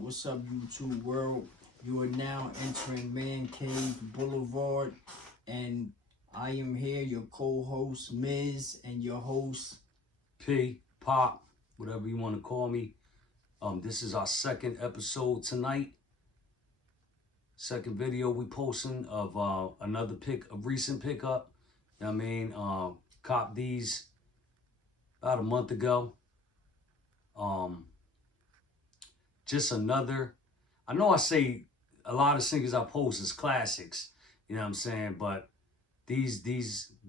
What's up, YouTube world? You are now entering Man Cave Boulevard, and I am here, your co-host Miz, and your host P, Pop, whatever you want to call me. This is our second episode tonight. Second video we posting of another recent pickup. You know what I mean? Copped these about a month ago. Just another, I know I say a lot of sneakers I post is classics, you know what I'm saying? But these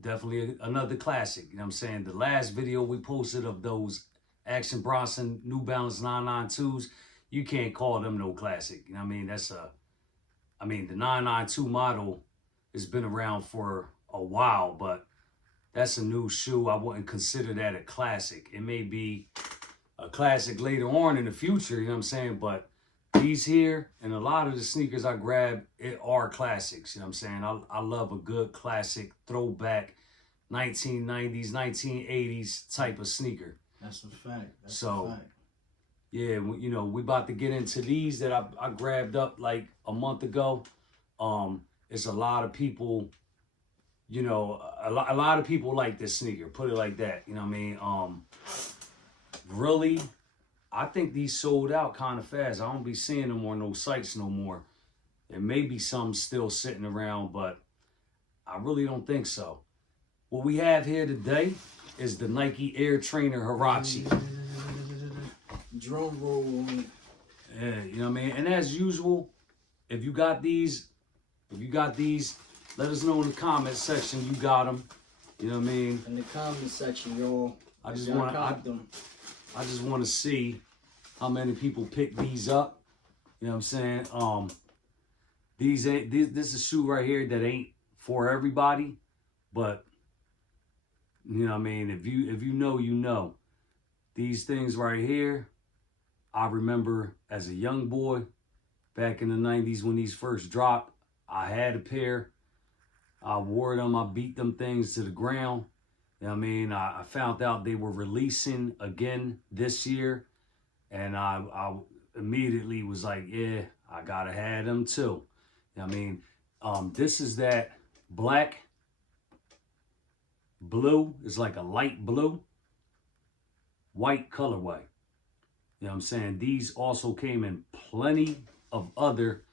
definitely another classic, you know what I'm saying? The last video we posted of those Action Bronson New Balance 992s, you can't call them no classic, you know what I mean? The 992 model has been around for a while, but that's a new shoe. I wouldn't consider that a classic. It may be a classic later on in the future, you know what I'm saying? But these here and a lot of the sneakers I grab, it are classics, you know what I'm saying? I love a good classic throwback 1990s, 1980s type of sneaker. That's a fact. That's a fact. Yeah, you know, we about to get into these that I grabbed up like a month ago. It's a lot of people, you know, a lot of people like this sneaker, put it like that, you know what I mean? Really, I think these sold out kind of fast. I don't be seeing them on no sites no more. There may be some still sitting around, but I really don't think so. What we have here today is the Nike Air Trainer Huarache. Drum roll. Yeah, you know what I mean? And as usual, if you got these, let us know in the comment section you got them. You know what I mean? In the comment section, y'all. I just want to see how many people pick these up. You know what I'm saying? This is a shoe right here that ain't for everybody, but you know what I mean? If you know, you know. These things right here, I remember as a young boy back in the 90s when these first dropped, I had a pair. I wore them, I beat them things to the ground. You know what I mean? I found out they were releasing again this year, and I immediately was like, yeah, I gotta have them too. You know what I mean? This is that black, blue, is like a light blue, white colorway. You know what I'm saying? These also came in plenty of other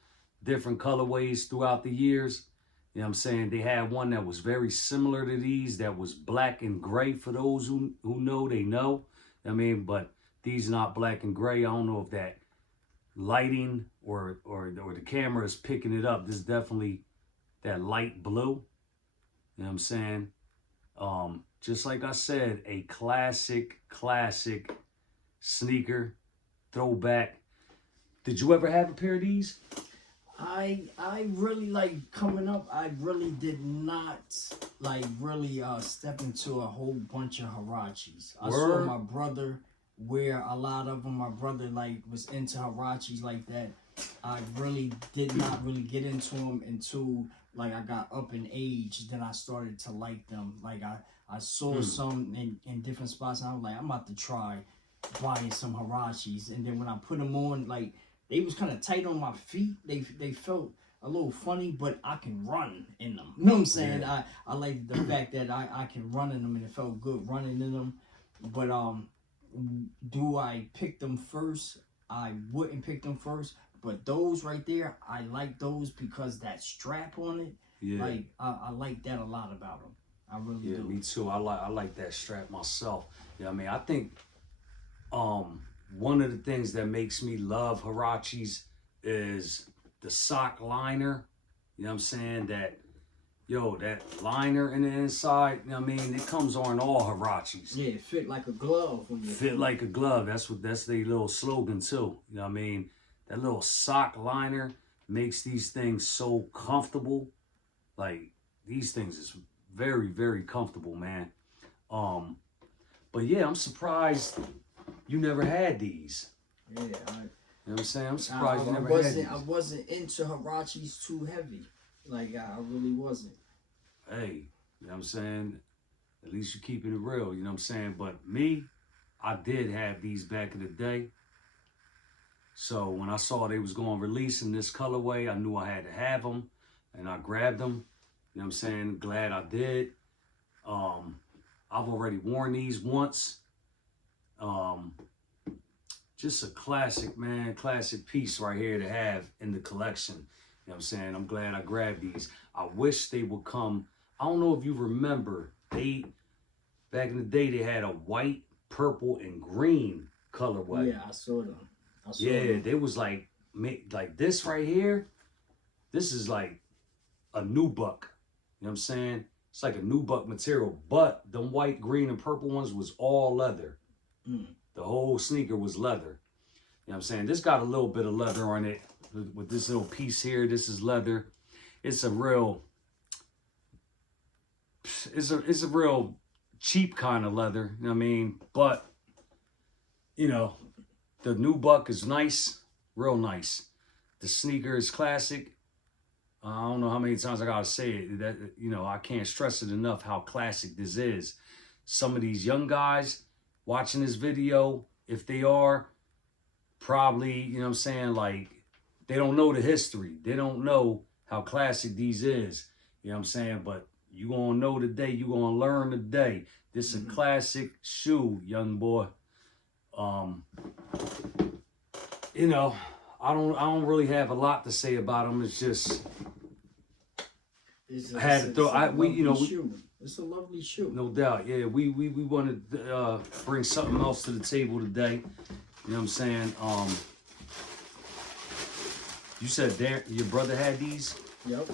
different colorways throughout the years. You know what I'm saying? They had one that was very similar to these that was black and gray. For those who know, they know. I mean, but these not black and gray. I don't know if that lighting or the camera is picking it up. This is definitely that light blue. You know what I'm saying? Just like I said, a classic sneaker, throwback. Did you ever have a pair of these? I really, like, coming up, I really did not like really step into a whole bunch of Huaraches. I saw my brother wear a lot of them. My brother like was into Huaraches like that. I really did not really get into them until like I got up in age. Then I started to like them. Like I saw some in different spots, and I was like, I'm about to try buying some Huaraches. And then when I put them on, like, they was kind of tight on my feet. They felt a little funny, but I can run in them. You know what I'm saying? Yeah. I like the fact that I can run in them, and it felt good running in them. But do I pick them first? I wouldn't pick them first. But those right there, I like those because that strap on it. Yeah. Like I like that a lot about them. I really do. Yeah, me too. I like that strap myself. Yeah, I mean, I think one of the things that makes me love Huaraches is the sock liner. You know what I'm saying? That liner in the inside, you know what I mean? It comes on all Huaraches. Yeah, it fit like a glove. Fit like a glove. That's their little slogan too. You know what I mean? That little sock liner makes these things so comfortable. Like, these things is very, very comfortable, man. But yeah, I'm surprised you never had these. Yeah, you know what I'm saying? I'm surprised you never had these. I wasn't into Huaraches too heavy. Like, I really wasn't. Hey, you know what I'm saying? At least you're keeping it real, you know what I'm saying? But me, I did have these back in the day. So when I saw they was going to release in this colorway, I knew I had to have them, and I grabbed them. You know what I'm saying? Glad I did. I've already worn these once. Just a classic, man, classic piece right here to have in the collection. You know what I'm saying? I'm glad I grabbed these. I wish they would come. I don't know if you remember, back in the day, they had a white, purple, and green colorway. Yeah, I saw them. They was like this right here. This is like a nubuck. You know what I'm saying? It's like a nubuck material, but the white, green, and purple ones was all leather. The whole sneaker was leather. You know what I'm saying? This got a little bit of leather on it with this little piece here. This is leather. It's a real cheap kind of leather. You know what I mean? But, you know, the nubuck is nice, real nice. The sneaker is classic. I don't know how many times I gotta say it. That, you know, I can't stress it enough how classic this is. Some of these young guys watching this video, if they are, probably, you know what I'm saying, like, they don't know the history. They don't know how classic these is. You know what I'm saying? But you gonna know today, you gonna learn today. This is a classic shoe, young boy. You know, I don't really have a lot to say about them. It's just It's I had to throw. It's a lovely shoe. No doubt. Yeah, we wanted to bring something else to the table today. You know what I'm saying? You said your brother had these? Yep.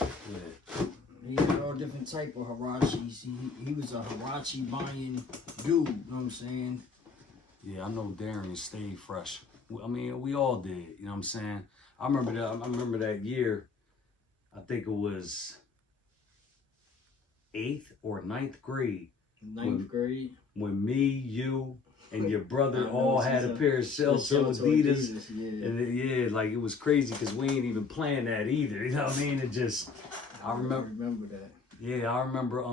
Yeah. He had all different type of Huaraches. He was a Huarache buying dude. You know what I'm saying? Yeah, I know Darian stayed fresh. I mean, we all did. You know what I'm saying? I remember that year. I think it was 8th or 9th grade. Ninth grade. When me, you, and your brother all had a pair of shell-toe Adidas. Yeah. And like it was crazy because we ain't even planned that either. You know what I mean? It just, I remember that. Yeah, I remember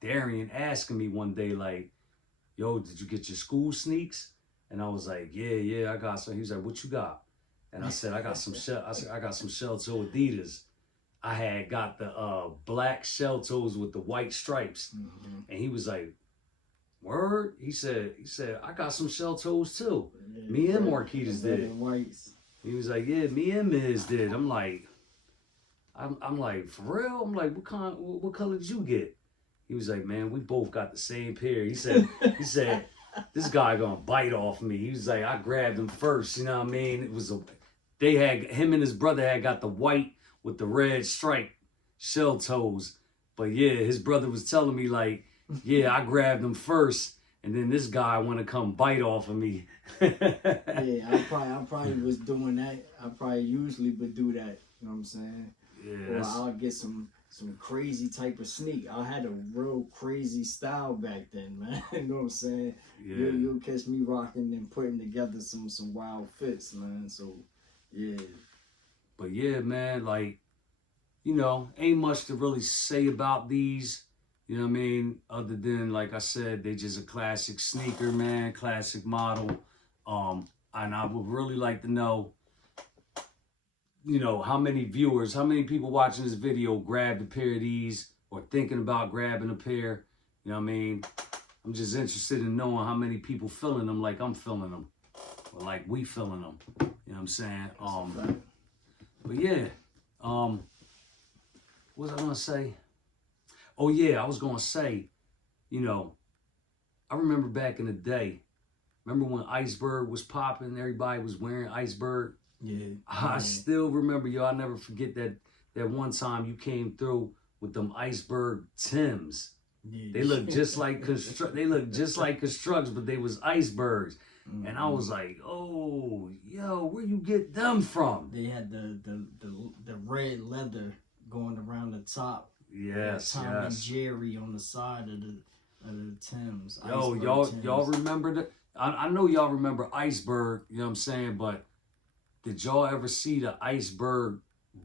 Darian asking me one day, like, yo, did you get your school sneaks? And I was like, yeah, I got some. He was like, what you got? And I said, I got some shell-toe Adidas. I had got the black shell toes with the white stripes. And he was like, word? He said, I got some shell toes too. Yeah, me and Marquitas did. He was like, yeah, me and Miz did. I'm like, for real? I'm like, what color did you get? He was like, man, we both got the same pair. He said, this guy gonna bite off me. He was like, I grabbed him first. You know what I mean? It was him and his brother had got the white with the red stripe shell toes. But yeah, his brother was telling me like, yeah, I grabbed him first, and then this guy want to come bite off of me. Yeah, I probably was doing that. I probably usually would do that. You know what I'm saying? Yeah. Or I'll get some crazy type of sneak. I had a real crazy style back then, man. You know what I'm saying? Yeah. You'll catch me rocking and putting together some wild fits, man. So, yeah. But yeah, man, like, you know, ain't much to really say about these. You know what I mean? Other than, like I said, they just a classic sneaker, man, classic model. And I would really like to know, you know, how many people watching this video grabbed a pair of these or thinking about grabbing a pair. You know what I mean? I'm just interested in knowing how many people feeling them like I'm feeling them. Or like we feeling them. You know what I'm saying? But yeah, what was I gonna say? Oh yeah, I was gonna say, you know, I remember back in the day, remember when Iceberg was popping, everybody was wearing Iceberg? Yeah. I still remember, yo, I'll never forget that one time you came through with them Iceberg Tims. Yeah. They look just like Constructs, but they was icebergs. Mm-hmm. And I was like, oh, yo, where you get them from? They had the red leather going around the top. Yes, Tom and Jerry on the side of the Tims. Yo, y'all remember that? I know y'all remember Iceberg, you know what I'm saying, but did y'all ever see the Iceberg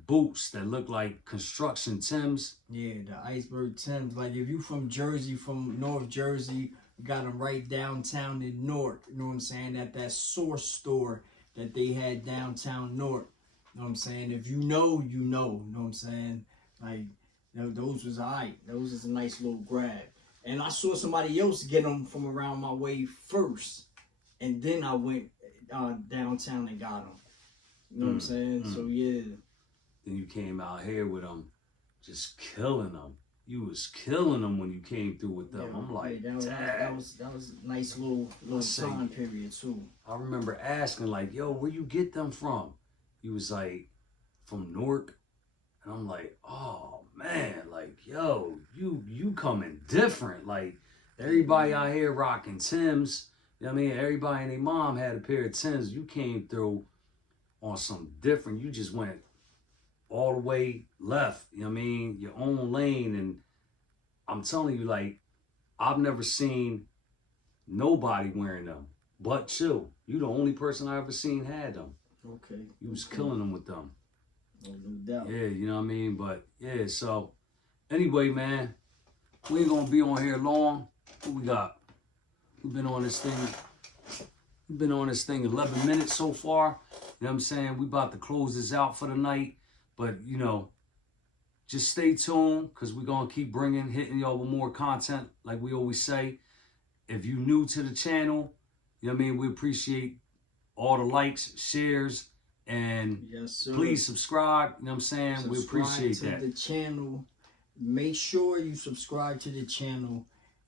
boots that look like construction Tims? Yeah, the Iceberg Tims. Like if you from Jersey, from North Jersey, got them right downtown in Newark. You know what I'm saying? At that Source store that they had downtown Newark. You know what I'm saying? If you know, you know. You know what I'm saying? Like, those was alright. Those was a nice little grab. And I saw somebody else get them from around my way first. And then I went downtown and got them. You know what I'm saying? So, yeah. Then you came out here with them, just killing them. You was killing them when you came through with them. Yeah, I'm like, that was a nice little time period, too. I remember asking, like, yo, where you get them from? He was like, from Newark. And I'm like, oh, man, like, yo, you coming different. Like, everybody out here rocking Timbs. You know what I mean? Everybody and their mom had a pair of Timbs. You came through on some different. You just went all the way left. You know what I mean? Your own lane. And I'm telling you, like, I've never seen nobody wearing them but you. You the only person I ever seen had them. Okay. You was killing them with them. No doubt. Yeah, you know what I mean? But yeah, so anyway, man, we ain't gonna be on here long. What we got? We've been on this thing 11 minutes so far. You know what I'm saying? We about to close this out for the night. But, you know, just stay tuned because we're going to keep hitting y'all with more content like we always say. If you new to the channel, you know what I mean? We appreciate all the likes, shares, and please subscribe. You know what I'm saying? We appreciate that. Subscribe to the channel. Make sure you subscribe to the channel.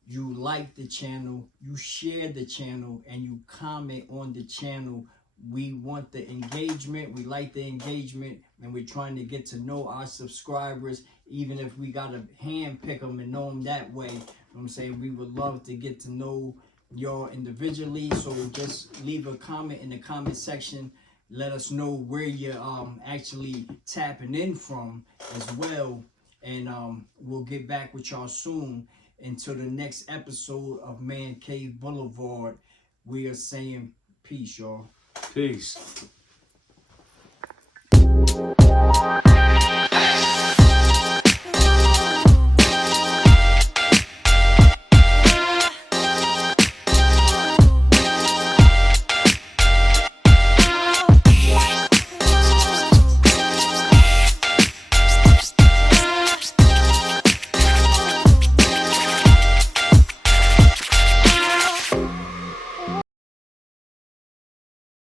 You like the channel, you share the channel, and you comment on the channel. We want the engagement. We like the engagement, and we're trying to get to know our subscribers, even if we got to hand pick them and know them that way. You know what I'm saying? We would love to get to know y'all individually. So just leave a comment in the comment section. Let us know where you're actually tapping in from as well. And we'll get back with y'all soon. Until the next episode of Man Cave Boulevard, we are saying peace, y'all. Peace.